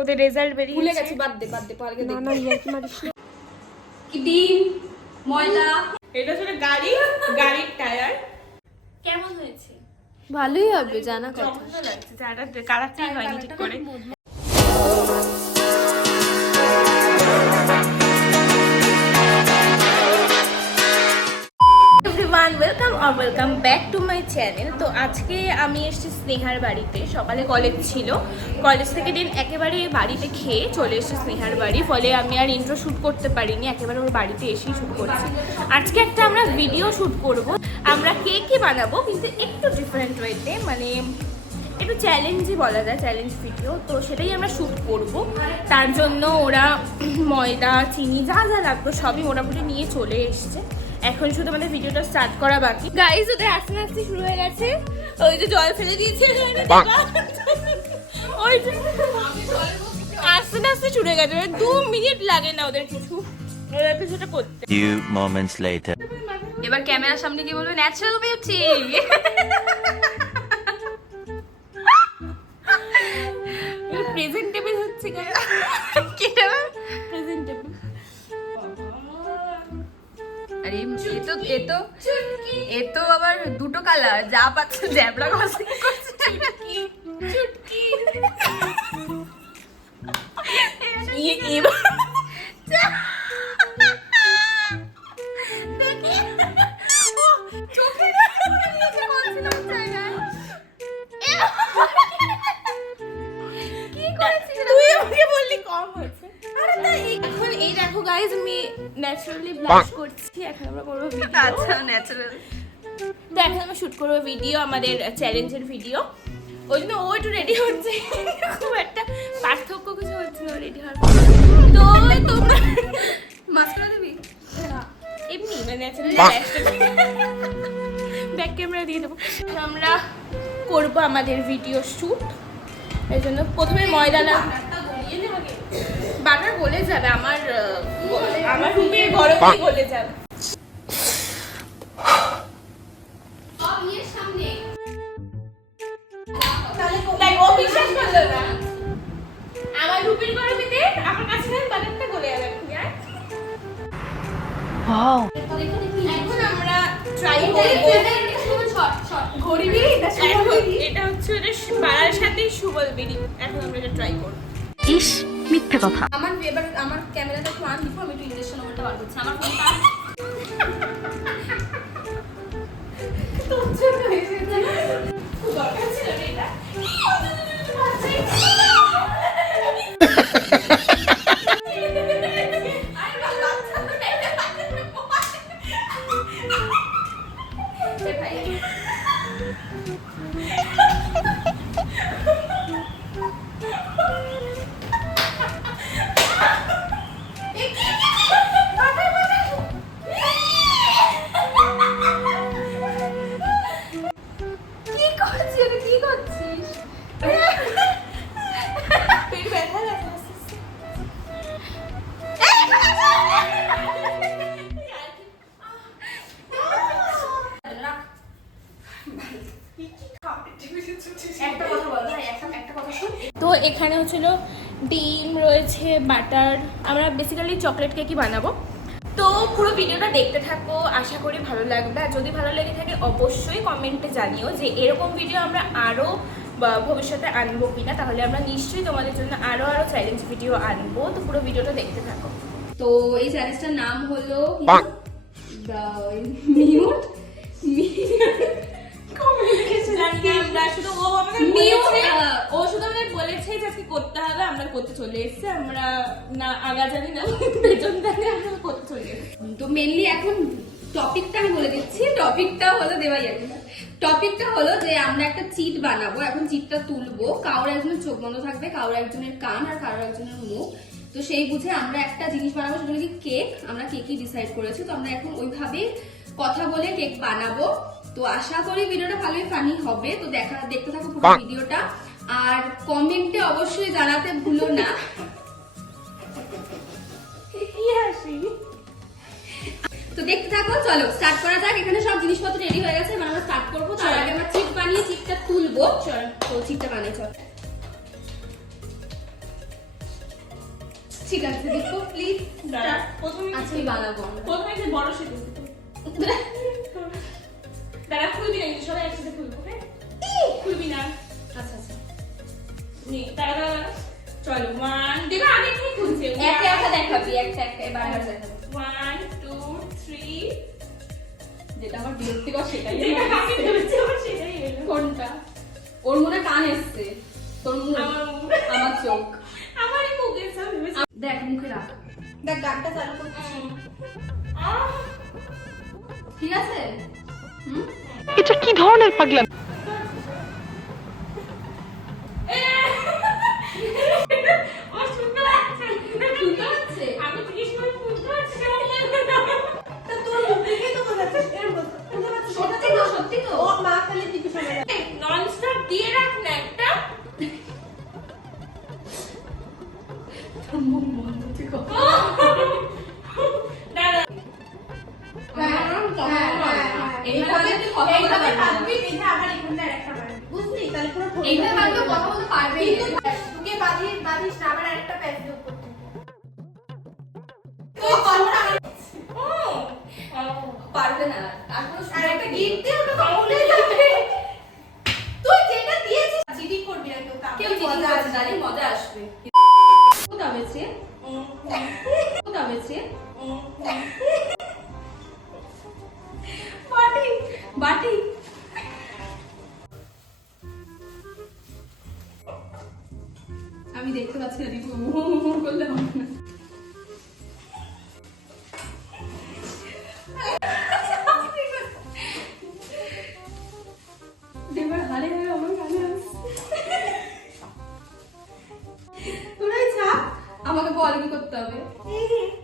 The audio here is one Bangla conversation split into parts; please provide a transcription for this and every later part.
ওদের রেজাল্ট বেরিয়ে ভুলে গেছি, বাদ দে পালকে না না ইয়ার কি মারিস না। কি ডিম ময়দা। এটা ছিল গাড়ির টায়ার। কেমন হয়েছে? ভালোই হবে জানা কথা। চমৎকার লাগছে, চাটা কালারটাই হয়নি ঠিক করে। Welcome back to my channel. তো আজকে আমি এসেছি স্নেহার বাড়িতে। সকালে কলেজ ছিল, কলেজ থেকে দিন একেবারে বাড়িতে খেয়ে চলে এসেছি স্নেহার বাড়ি, ফলে আমি আর ইন্ট্রো শ্যুট করতে পারিনি, একেবারে ওর বাড়িতে এসেই শ্যুট করছি। আজকে একটা আমরা ভিডিও শ্যুট করব, আমরা কেকই বানাবো কিন্তু একটু ডিফারেন্ট ওয়েতে, মানে একটু চ্যালেঞ্জই বলা যায়, চ্যালেঞ্জ ভিডিও। তো সেটাই আমরা শ্যুট করব। তার জন্য ওরা ময়দা চিনি যা যা লাগতো সবই মোটামুটি নিয়ে চলে এসছে। এখন শুধু আমাদের ভিডিওটা স্টার্ট করা বাকি। গাইস ওদের আস্তে আস্তে শুরু হয়ে গেছে। ওই যে জল ফেলে দিয়েছে, ওই যে আস্তে আস্তে শুরু হয়ে গেছে, 2 মিনিট লাগে না ওদের কিছুটা করতে। Few moments later. এবার ক্যামেরার সামনে কি বলবে? Natural beauty. প্রেজেন্টেবল হচ্ছে গাইস, কিটা প্রেজেন্টেবল। আরে এ তো আবার দুটো কালার, যা পাচ্ছে জ্যাবলা ঘষে চুটকি চুটকি এখন এই দেখো গাইস, আমি ন্যাচারালি ব্লাশ করছি। এখন আমরা করবো ভিডিও। আচ্ছা ন্যাচারাল। তো এখন আমরা শুট করবো ভিডিও, আমাদের চ্যালেঞ্জের ভিডিও। ওই জন্য ও একটু রেডি হচ্ছে, খুব একটা পার্থক্য কিছু হচ্ছে না রেডি হওয়ার। তো তোমরা মাস্কারা দিবি? এমনি মানে ন্যাচারালি ব্যাক ক্যামেরা দিয়ে দেবো। আমরা করবো আমাদের ভিডিও শুট। এই জন্য প্রথমে ময়দা বাটার গলে যাবে, আমার রুমের গরমে গলে যাবে। ও বিশ্বাস করলো না, আমার রুমের গরমে দে, আমার কাছে বাটারটা গলে যাবে। এখন আমরা ট্রাই করবো। এটা হচ্ছে ওদের পাড়ার সাথে সুবল বিড়ি। এখন আমরা এটা ট্রাই করবো। ইস মিথ্যে কথা। আমার ক্যামেরাটা একটু আন দিবো, আমি একটু ইন্ডাকশন ওভেনটা বার করছি। আমার ফোনটা তোর জন্য এসেছে, খুব দরকার ছিল এটা। তো এখানে হচ্ছিল ডিম রয়েছে, বাটার। আমরা বেসিক্যালি চকলেট কেকই বানাবো। তো পুরো ভিডিওটা দেখতে থাকো, আশা করি ভালো লাগবে। আর যদি ভালো লেগে থাকে অবশ্যই কমেন্টে জানিও যে এরকম ভিডিও আমরা আরও ভবিষ্যতে আনবো কিনা। তাহলে আমরা নিশ্চয়ই তোমাদের জন্য আরও চ্যালেঞ্জ ভিডিও আনবো। তো পুরো ভিডিওটা দেখতে থাকো। তো এই চ্যালেঞ্জটার নাম হলো ও শুধু আমাদের বলেছে যে আজকে করতে হবে, আমরা করতে চলে এসেছি। আমরা না আগা জানি না পেছন জানি, আমরা করতে চলে এসেছি। তো মেনলি এখন টপিকটা আমি বলে দিচ্ছি। টপিকটা হলো টপিকটা হলো যে আমরা একটা চিট বানাবো। এখন চিটটা তুলবো, কারোর একজনের চোখ বন্ধ থাকবে, কারোর একজনের কান, আর কারোর একজনের মুখ। তো সেই বুঝে আমরা একটা জিনিস বানাবো, সেটা কি কেক। আমরা কেকই ডিসাইড করেছি। তো আমরা এখন ওইভাবে কথা বলে কেক বানাবো। তো আশা করি ভিডিওটা ভালোই ফানি হবে। তো দেখতে থাকো পুরো ভিডিওটা, আর কমেন্টে অবশ্যই জানাতে ভুলো না। তো দেখতে থাকো, চলো স্টার্ট করা যাক। এখানে সব জিনিসপত্র রেডি হয়ে গেছে, মানে আমরা স্টার্ট করবো। তার আগে আমরা চিট বানিয়ে চিটটা তুলবো। চল, তো চিটটা বানিয়ে চল। ঠিক আছে দেখো প্লিজ। দাঁড়া, প্রথমে আচ্ছা আমি বানাবো। প্রথমে যে বড় সেটা দাঁড়া, খুলবি না কিন্তু, সবাই একসাথে খুলবো, হ্যাঁ? খুলবি না। আচ্ছা আচ্ছা নে, দাঁড়া দাঁড়া দাঁড়া। চলো, 1 দেখো আগে কি খুলছে। একটা একটা দেখাবি, একটা একটা বারবার দেখাবি। 1 2 3 যেটা আমার বিরক্তিকর সেটাই যেটা হাসি ধরছে আমার সেটাই এলো। কোনটা? ওর মনে কান এসছে, তোর মুখ, আমার মুখ। আমার চোখ। আমারই মুখ এসে ভেবেছি। দেখ মুখে রাখ, দেখ গানটা চালু করছি। ঠিক আছে? হুম এটা কি ধরনের পাগলামি? ও শুনতে পাচ্ছে। শুনতে পাচ্ছে? আমি থেকে সময় শুনতে পাচ্ছি। তা তোর মুখ দেখেই তো বোঝা যাচ্ছে, এরকম বলতে পারছিস? সত্যি তো, সত্যি তো। ও মা খালি দিকে শোনা যাচ্ছে। ননস্টপ দিয়ে রাখ না একটা। দাঁড়া। এইভাবে তুই কথা বলতে এইভাবে পারবি না। কাঁদবি, বেঁধে আবার এখানটা একটা বাড়বি। বুঝলি? তাহলে পুরো ঠোঁট এইভাবে বাঁধবি। বাঁধলে কথা বলতে পারবে। কিন্তু তোকে বাঁধিস না, আবার একটা প্যাচ দিয়ে উপর থেকে। তুই কলটা পারবে না। তারপর আর একটা গিফট দিয়ে ওটা ভুলে যাবে। তুই যেটা দিয়েছিস চিটিং করবি না কেউ, কেউ তাহলে মজা মজা আছে, আসবে। জানি মজা আসবে। কোথা হয়েছে? কোথা হয়েছে? বাটি, বাটি। আমি দেখতে পাচ্ছি না, দীপু করলে হবে না। দেবার হারে হারে আমার কানে আসছে। তোরাই ছাপ। আমাকে বল কি করতে হবে?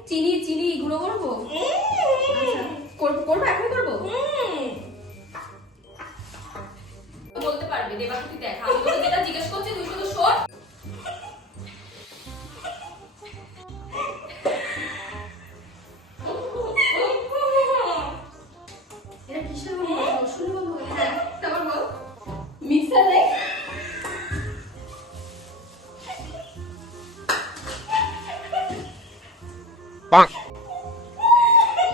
চিনি চিনি গুঁড়ো করবো? আচ্ছা, করবো এখন করবো? বলতে পারবি, দেবা তুই দেখ, আমি তোকে যেটা জিজ্ঞেস করছি তুই শুধু শোন। এটা কিসের বন্ধু? রসুন বন্ধু? হ্যাঁ, তারপর বল। মিক্সার দেখ।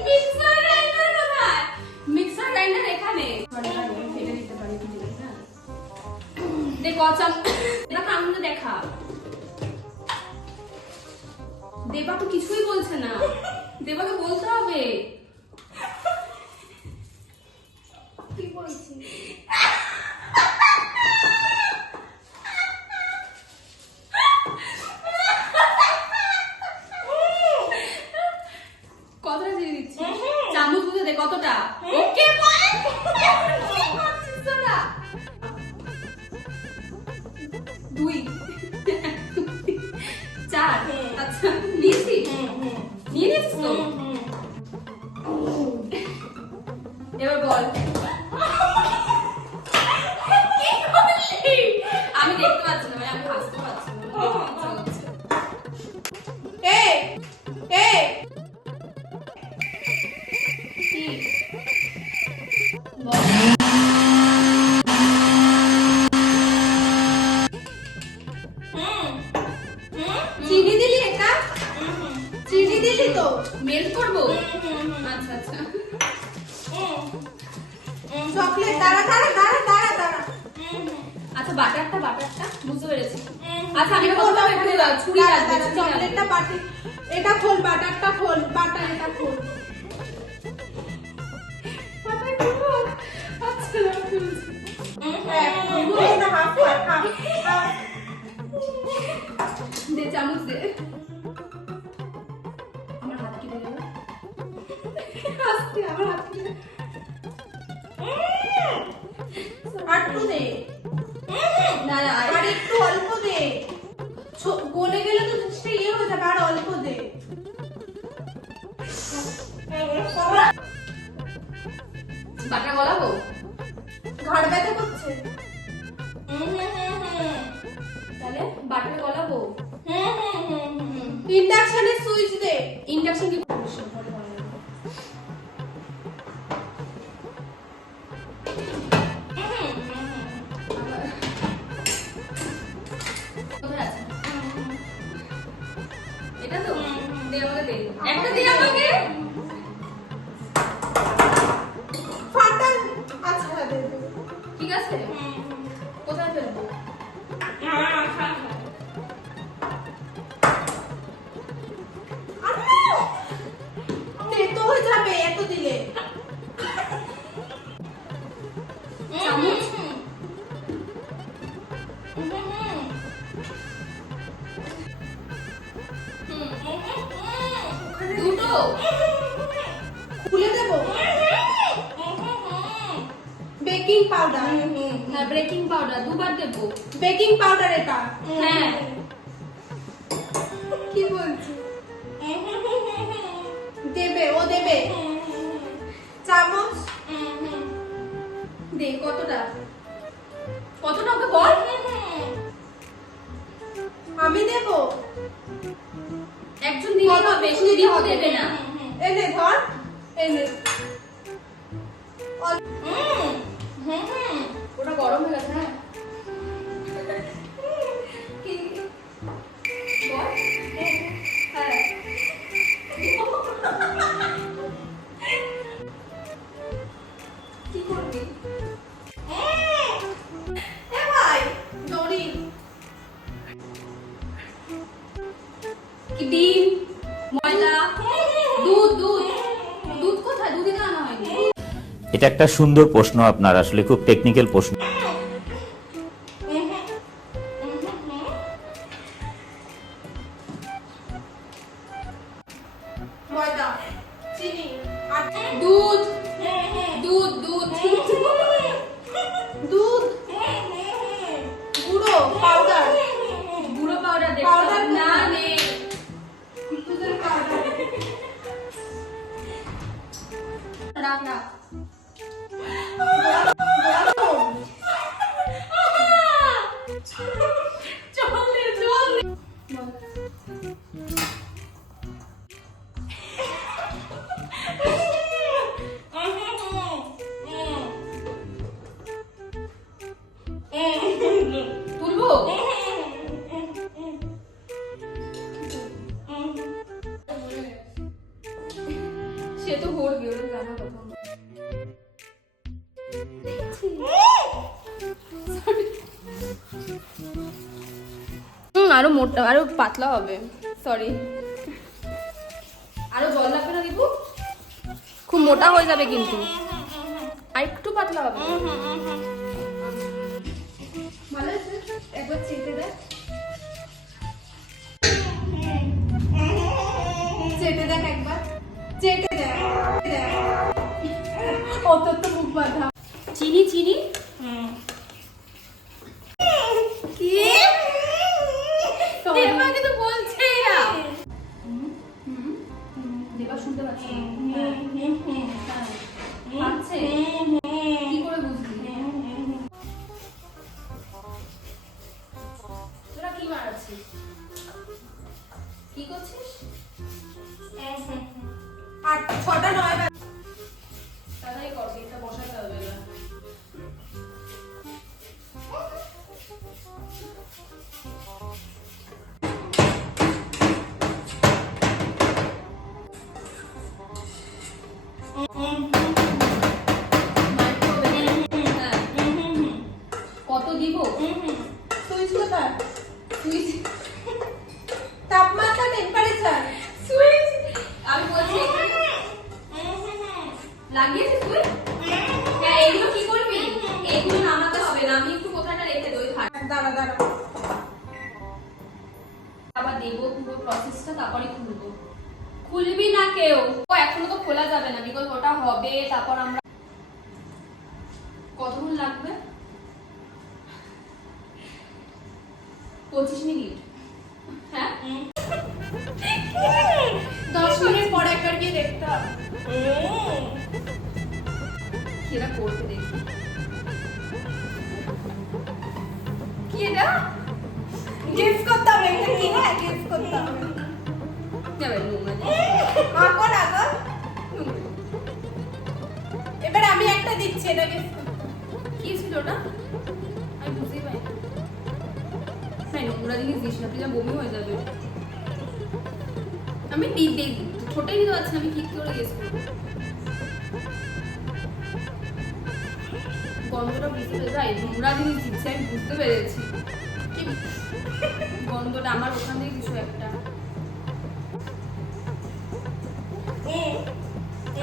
মিক্সার গ্রাইন্ডার কোথায়? মিক্সার গ্রাইন্ডার এখানে। ফেলে দিতে পারি কি জিনিস না? দেখ কচাম, এটা কামড়ে দেখা। দেবা তো কিছুই বলছে না, দেবাকে বলতে হবে। কি বলছিস? কতটা দিয়ে দিচ্ছি? চামচ বুঝে দে কতটা। ওকে বল। দুই, চার। আচ্ছা নিয়েছি, নিয়ে নিচ্ছিস তো? এবার বল। আমি দেখতে পাচ্ছি না, মানে আমি হাসতে পারছি না, আমার দেখতে ইচ্ছা হচ্ছে। এই এই কি? বল। চিনি দিলি এটা? চিনি দিলি তো? মেল্ট করবো? আচ্ছা আচ্ছা। চকলেট দাঁড়া দাঁড়া দাঁড়া দাঁড়া দাঁড়া। আচ্ছা বাটারটা বুঝতে পেরেছি। আচ্ছা আমি বলবো এখানে দাও, ছুরি দাঁড়া, লাগবে, দাঁড়া, ছুরি লাগবে। চকলেটটা বাটি, এটা খোল, বাটারটা খোল, বাটার এটা খোল। আচ্ছা রাখছি। এটা হাফ হাফ হাফ। দে চামচ দে। আমার হাত কেটে গেল। আস্তে, আমার হাত থেকে। আর একটু দে। না না আর একটু অল্প দে। গলে গেলে তো জিনিসটা ইয়ে হয়ে যাবে, আর অল্প দে। বাটা গলাবো? ঘাড় ব্যথা করছে। তাহলে বাটার গলাবো? ইন্ডাকশনের সুইচ দে। ইন্ডাকশন কি? কোথায় আছে? এটা তো? দুটো খুলে দেবো বেকিং পাউডার হ্যাঁ বেকিং পাউডার দুবার দেবো বেকিং পাউডার এটা হ্যাঁ কি বলছি দেবে ও দেবে চামচ দে কতটা কতটা ওকে বল আমি দেবো একজন দিলেই হবে শুধু দিতে দেবে না এনে ধর এনে ওটা গরম হয়ে গেছে হ্যাঁ বল হ্যাঁ কি করবি এ ভাই দড়ি কি ডিম ময়দা দুধ দুধ দুধ কোথায় দুধই তো আনা হয়নি এটা একটা সুন্দর প্রশ্ন আপনার, আসলে খুব টেকনিক্যাল প্রশ্ন। ময়দা চিনি আর দুধ দুধ দুধ দুধ গুঁড়ো পাউডার গুঁড়ো পাউডার দে Powder না কোথায়? নে দুধের পাউডার রাখ রাখ চলে চলে তুলবো সে তো ভরবি ওটা জানা কথা আরো মোটা আরো পাতলা হবে সরি আরো জল লাগবে না দিব খুব মোটা হয়ে যাবে কিন্তু আর একটু পাতলা হবে ভালো আছে একবার চেটে দেখ চেটে দেখ একবার চেটে দেখ অত তো মুখ বাঁধা চিনি চিনি কি দেবাকে তো বলছেই না দেবা শুনতে পাচ্ছি পাচ্ছে কি করে বুঝলি তোরা কি মারাচ্ছিস কি করছিস আর 6টা 9 বাজে তাড়াতাড়ি কর এটা বসাতে হবে এবার কত দিব সুইচ কোথায় সুইচ তাপমাত্রা টেম্পারেচার সুইচ আমি বলছি লাগিয়েছিস তুই হ্যাঁ এগুলো কি করবি এগুলো নামাতে হবে না আমি একটু কোথাটা রেখে দই থাক দাঁড়া দাঁড়া আবার দেবো পুরো প্রসেসটা তারপরে খুলবো খুলবি না কেউ ও এখনো তো খোলা যাবে না বিকজ ওটা হবে তারপর আমরা কতক্ষণ লাগবে 25 মিনিট হ্যাঁ 10 মিনিট পরে একবার গিয়ে দেখতে হবে কিরা করবে দেখি কি এটা গেস করতে হবে এটা কি হ্যাঁ গেস করতে হবে যাবে নোংরা আগর আগর এবার আমি একটা দিচ্ছি এটা গেস কি ছিল ওটা আমি বুঝতেই পারি না নোংরা জিনিস দিস না প্লিজ বমি হয়ে যাবে আমি ছোটাই দিতে পারছি না আমি কি করে গেস করবো গন্ধটা বুঝতে পেরেছি ভাই নোংরা জিনিস দিচ্ছে আমি বুঝতে পেরেছি কি গন্ধটা আমার ওখান থেকে কিছু একটা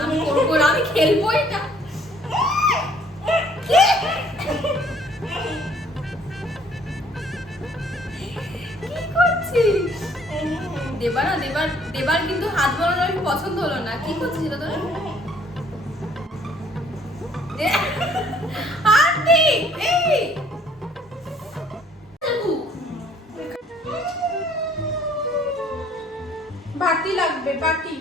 আমি করবো না আমি খেলবো এটা করছিস? দেবার কিন্তু হাত বাড়ানো একটু পছন্দ হলো না। কি করছিস এটা তোর? আন্টি এই বাটি লাগবে, বাটি।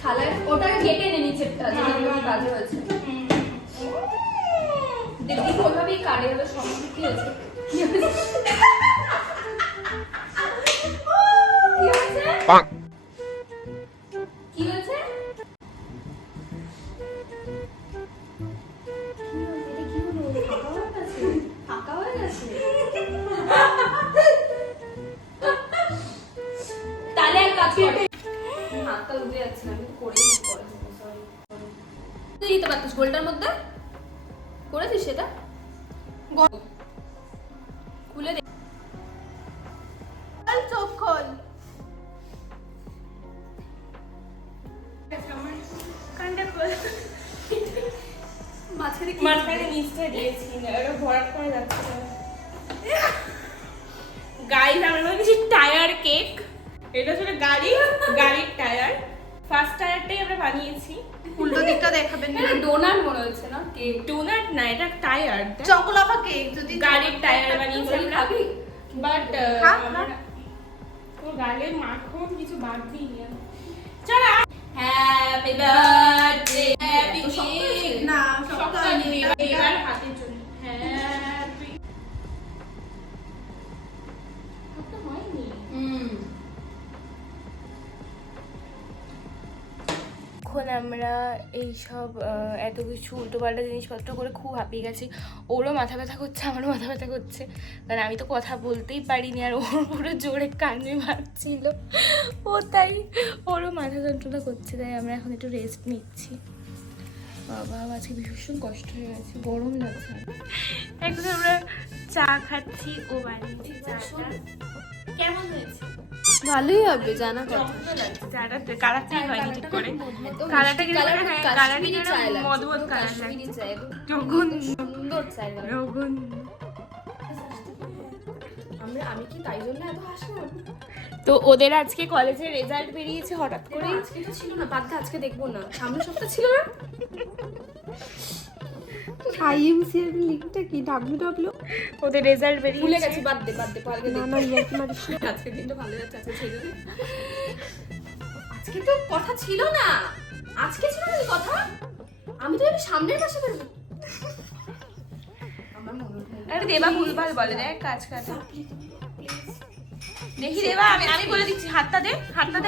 থালায় ওটা কেটে নে নিচেরটা, যেটা তোমার কাজে হয়েছে। দেখি ওইভাবেই কাটে হলো সমস্যা। কি হয়েছে? কি হয়েছে? কি হয়েছে? ফাঁকা হয়ে গেছে। তাহলে এক কাজ কর, হাতটা উঠে যাচ্ছে না, আমি করেই নি পরে। তুই দিতে পারতিস গোলটার মধ্যে, করেছিস সেটা? খুলে দে। চোখ খোল। মাঝখানে নিচটা দিয়েছি না, ওটা ভরাট করা যাচ্ছে না। গাইস, আমরা বানিয়েছি টায়ার কেক। এটা আসলে গাড়ির টায়ার। ফার্স্ট টায়ারটাই আমরা বানিয়েছি। উল্টো দিকটা দেখাবেন না। এটা ডোনাট মনে হচ্ছে না? কেক ডোনাট না, এটা টায়ার। চকোলাভা কেক যদি গাড়ির টায়ার বানিয়েছি আমরা। খাবি? বাট খা, আমার তোর গালে মাখন কিছু বাদ দিইনি আমি। চলো, হ্যাপি বার্থডে হ্যাপি না, সকাল এবার হাতে চলে। হ্যাপি তো হয়নি। এখন আমরা এইসব এত কিছু উল্টোপাল্টা জিনিসপত্র করে খুব হাঁপিয়ে গেছি। ওরও মাথা ব্যথা করছে, আমারও মাথা ব্যথা করছে, কারণ আমি তো কথা বলতেই পারিনি, আর ওর পুরো জোরে কানে মারছিল ও, তাই ওরও মাথা যন্ত্রণা করছে। তাই আমরা এখন একটু রেস্ট নিচ্ছি। বাবা, আজকে ভীষণ কষ্ট হয়ে গেছে, গরম লাগছে। এখন আমরা চা খাচ্ছি, ও বানিয়েছি চাটা। কেমন হয়েছে? ভালোই হবে, জানা কথা। চাটা কালারটাই হয়নি ঠিক করে। কালারটা কিন্তু মধুমধু কালার লাগছে। সুন্দর চাই। আমি কি তাই জন্য এত হাসলাম? তো ওদের আজকে কলেজের রেজাল্ট বেরিয়েছে হঠাৎ করে। আজকে তো ছিল না, বাদ দে, আজকে দেখবো না। সামনের সপ্তাহ ছিল না? আইএমসি এর লিঙ্কটা কি? www ওদের রেজাল্ট বেরিয়েছে। ভুলে গেছি, বাদ দে পারবে না না, ইয়ার্কি মারিস না। আজকে দিনটা ভালো যাচ্ছে। আজকে ছেড়ে দে। আজকে তো কথা ছিল না। আজকে ছিল না কথা। আমি তো এর সামনের পাশে বেরবো। আমার মনে হয় আরে দেবা ভুলভাল বলে, দেখ কাজ কাজ। দেখি দেবা, আমি বলে দিচ্ছি, হাতটা দে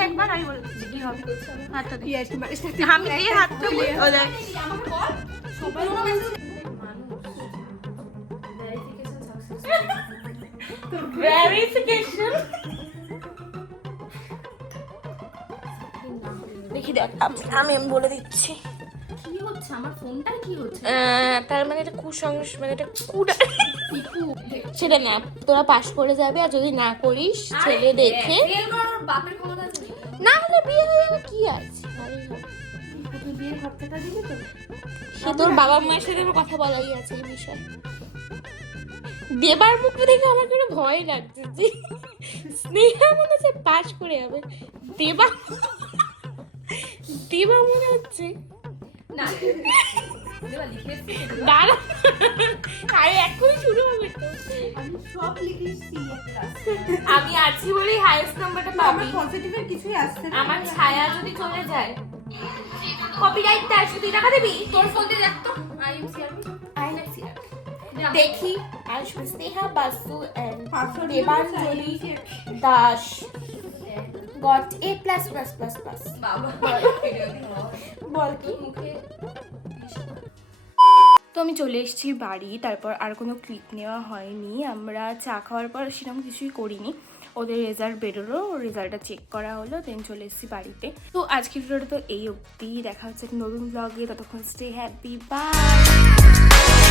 একবার, আমি বলে দিচ্ছি কি হবে। হাতটা দে, ইয়ার্কি মারিস না। আমি দিয়ে হাতটা ও দেখ। আমাকে বল। সবাই ওরা মেসেজ ভেরিফিকেশন। দেখি দেখ, আমি বলে দিচ্ছি। কি হচ্ছে আমার ফোনটার, কি হচ্ছে? তার মানে এটা মানে এটা সেটা না, তোরা পাস করে যাবে, আর যদি না করিস ছেলে দেখে, ফেল করার বাপের ক্ষমতা আছে? না হলে বিয়ে হয়ে যাবে, কি আছে, তুই বিয়ের খরচাটা দিবি তো? সে তোর বাবা মায়ের সাথে আমার কথা বলাই আছে এই বিষয়ে। দেবার মুখে দেখে আমার কোনো ভয় লাগছে যে স্নেহা মনে হচ্ছে পাস করে যাবে, দেবা মনে হচ্ছে না দেবা লিখেছি। দাঁড়া, আরে এখনই শুরু হবে তো। আমি সব লিখেছি একটা। আমি আছি বলেই হাইয়েস্ট নাম্বারটা পাবি। আমার পজিটিভের কিছুই আসছে না। আমার ছায়া যদি চলে যায়, কপিরাইটটা আসবে, তুই টাকা দিবি। তোর ফোন দিয়ে দেখ তো। IMCRB দেখি আসবে Sneha Basu and password Debanjali Das got A++++। বাবা বল কি? মুখে তো আমি চলে এসেছি বাড়ি, তারপর আর কোনো ক্লিপ নেওয়া হয়নি। আমরা চা খাওয়ার পর সেরকম কিছুই করিনি। ওদের রেজাল্ট বেরোলো, রেজাল্টটা চেক করা হলো, দেন চলে এসেছি বাড়িতে। তো আজকের ভিডিওটা তো এই অবধি, দেখা হচ্ছে একটা নতুন ব্লগে। ততক্ষণ স্টে হ্যাপি, বাই।